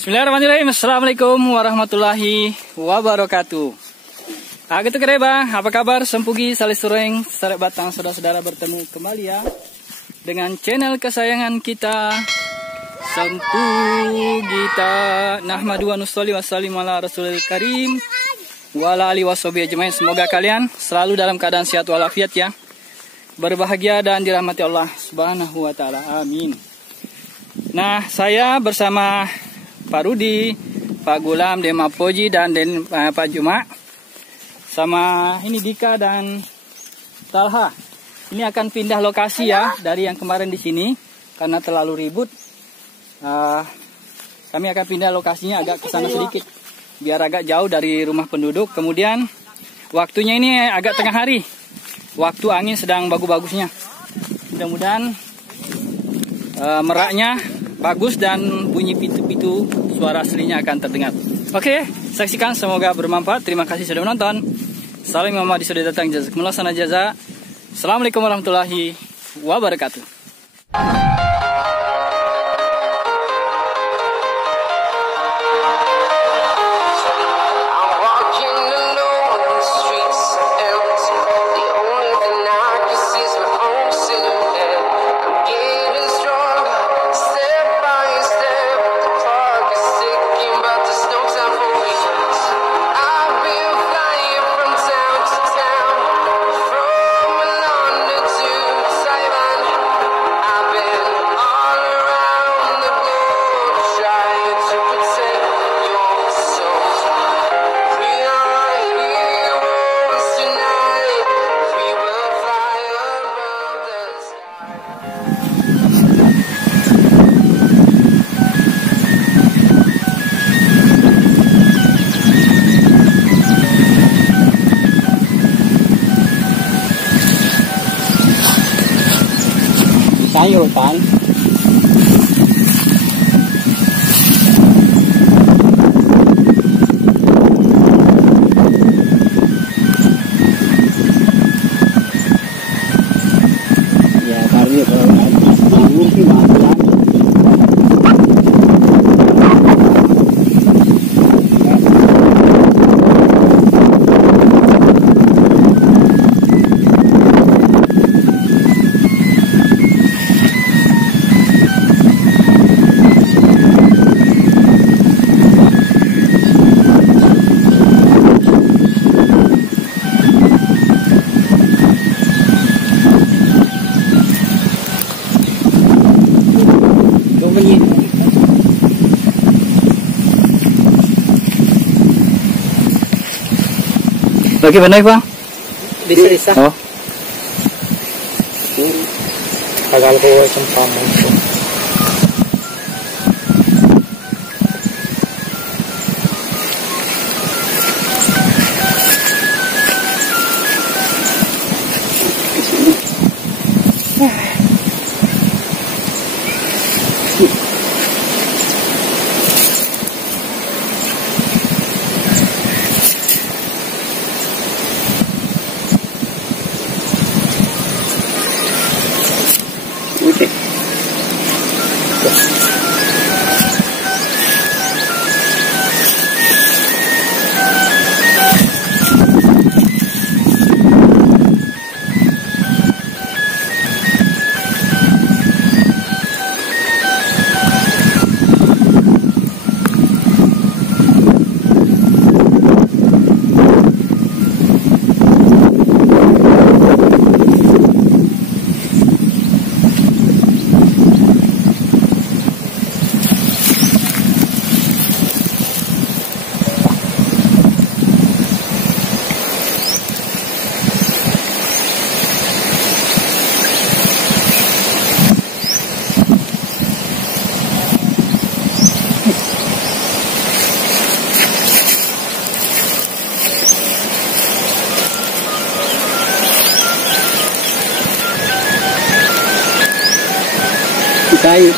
Bismillahirrahmanirrahim. Assalamualaikum warahmatullahi wabarakatuh. Gitu kereba, apa kabar? Sempugi salisureng, sarek batang saudara-saudara bertemu kembali ya dengan channel kesayangan kita Sempugita. Nahmadu wa nusolli wa sallim ala rasulil karim wa ala alihi washabihi ajmain. Semoga kalian selalu dalam keadaan sehat walafiat ya, berbahagia dan dirahmati Allah Subhanahu wa taala. Amin. Nah, saya bersama Pak Rudi, Pak Gulam, Dema Poji, dan Pak Juma, sama ini Dika dan Talha. Ini akan pindah lokasi ya dari yang kemarin di sini karena terlalu ribut. Kami akan pindah lokasinya agak ke sana sedikit biar agak jauh dari rumah penduduk. Kemudian waktunya ini agak tengah hari, waktu angin sedang bagus-bagusnya. Mudah-mudahan meraknya bagus dan bunyi pitu-pitu suara aslinya akan terdengar. Oke, saksikan, semoga bermanfaat. Terima kasih sudah menonton. Salam Muhammad sudah datang, jazakumullah sana jaza. Assalamualaikum warahmatullahi wabarakatuh. Hutan. Ya karena kalau mungkin masalah. Lagi benar bang? Bisa. Oh. Tagal ko sempama itu. Kayu.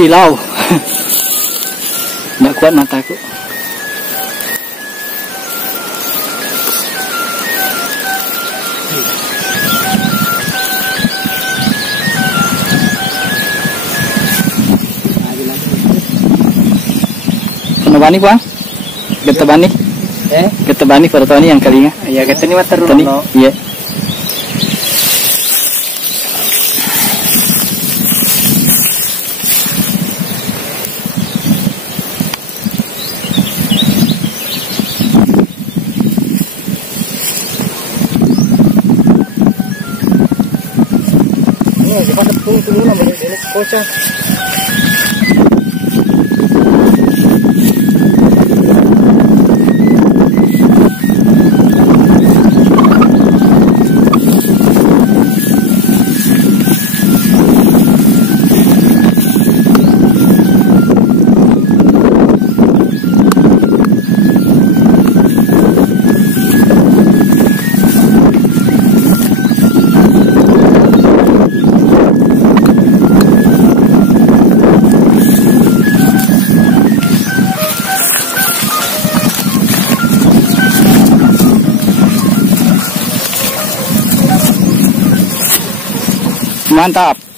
silau. Nggak kuat mataku. Bani Bang? Geta bani? Geta bani pada tahun ini yang kalinya? Ya geta ni mata Tani? runo. Iya. Ni kita tunggu nama ini kocak. Mantap.